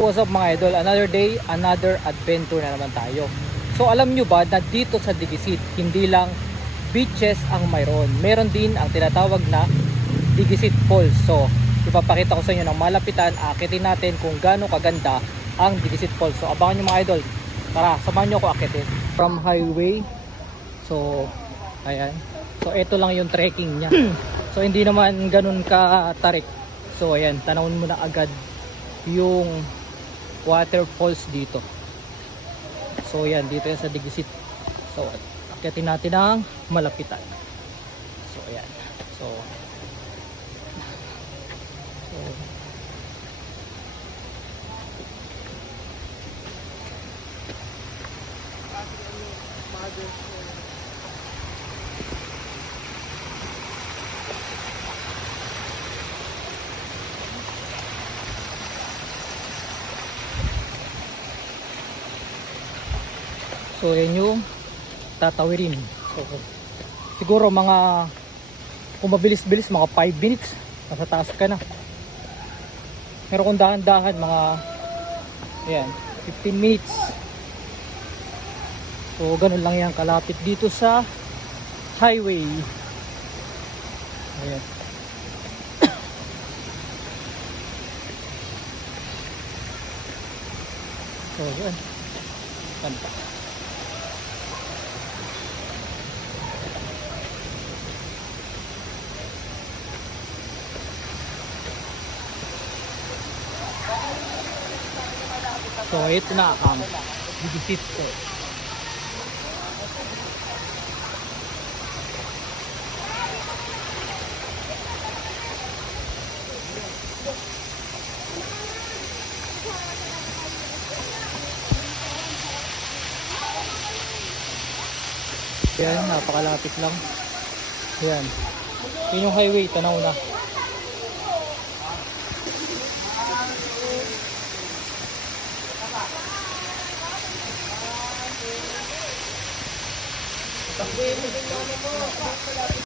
What's up mga idol, another day, another adventure na naman tayo. So alam nyo ba na dito sa Digisit, hindi lang beaches ang mayroon. Meron din ang tinatawag na Digisit Falls. So ipapakita ko sa inyo ng malapitan, akitin natin kung gaano kaganda ang Digisit Falls. So abangan nyo mga idol, tara samahan nyo ako akitin. From highway, so ayan. So ito lang yung trekking niya. So hindi naman ganun ka-tarik. So ayan, tanawin mo na agad yung waterfalls dito. So yan, dito yan sa Digisit. So akyatin natin ang malapitan. So ayan. So So yan yung tatawirin. So siguro mga, kung mabilis-bilis, mga 5 minutes nasa taas ka na. Pero kung dahan-dahan, mga ayan, 15 minutes. So ganun lang yan kalapit dito sa highway. Ayan. So yan, ganda. So ito na ang Digisit ko. Yan, napakalapit lang. Yan. Yun yung highway, tanaw na.